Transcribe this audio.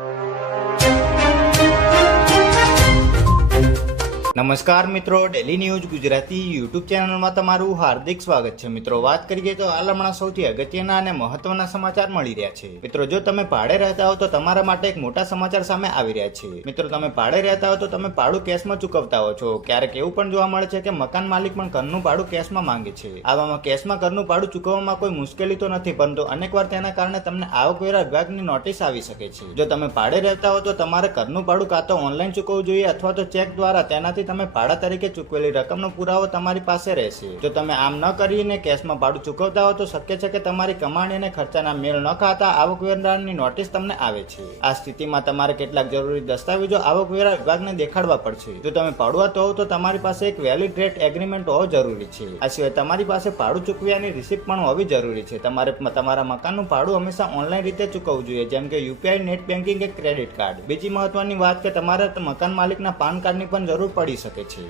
you. નમસ્કાર મિત્રો daily news Gujarati YouTube ચેનલમાં તમારું હાર્દિક સ્વાગત છે. મિત્રો, વાત કરીએ તો હાલ હમણાં સૌથી અગત્યના અને મહત્વના સમાચાર મળી રહ્યા છે. મિત્રો, જો તમે ભાડે રહેતા હો તો તમારા માટે એક મોટા સમાચાર સામે આવી રહ્યા છે. મિત્રો, તમે ભાડે રહેતા હો તો તમે ભાડું કેશમાં ચૂકવતા હો છો. ક્યારેક એવું પણ જોવા મળે છે કે મકાન માલિક પણ ઘરનું ભાડું કેશમાં માંગે છે. આવામાં કેશમાં ઘરનું ભાડું ચૂકવવામાં કોઈ મુશ્કેલી તો નથી, પરંતુ અનેકવાર તેના કારણે તમને આવકવેરા વિભાગની નોટિસ આવી શકે છે. જો તમે ભાડે રહેતા હો તો તમારે ઘરનું ભાડું કાં તો ઓનલાઈન ચૂકવવું જોઈએ અથવા તો ચેક દ્વારા તેનાથી તમે ભાડા તરીકે ચૂકવેલી રકમનો પુરાવો તમારી પાસે રહેશે. જો તમે આમ ન કરીને કેશમાં ભાડું ચૂકવતા હો, તો શક્ય છે કે તમારી કમાણી અને ખર્ચાના મેળ ન ખાતા આવકવેરાની નોટિસ તમને આવે છે. આ સ્થિતિમાં તમારે કેટલાક જરૂરી દસ્તાવેજો આવકવેરા વિભાગને દેખાડવા પડશે. જો તમે ભાડુઆત હોવ તો તમારી પાસે એક વેલિડ રેટ એગ્રીમેન્ટ હોવો જરૂરી છે. આ સિવાય તમારી પાસે ભાડું ચૂકવ્યાની રિસિપ્ટ પણ હોવી જરૂરી છે. તમારે તમારા મકાનનું ભાડું હંમેશા ઓનલાઈન રીતે ચૂકવવું જોઈએ, જેમ કે યુપીઆઈ નેટ બેન્કિંગ કે ક્રેડિટ કાર્ડ. બીજી મહત્વની વાત કે તમારે મકાન માલિકના પાન કાર્ડની પણ જરૂર પડી શકે છે.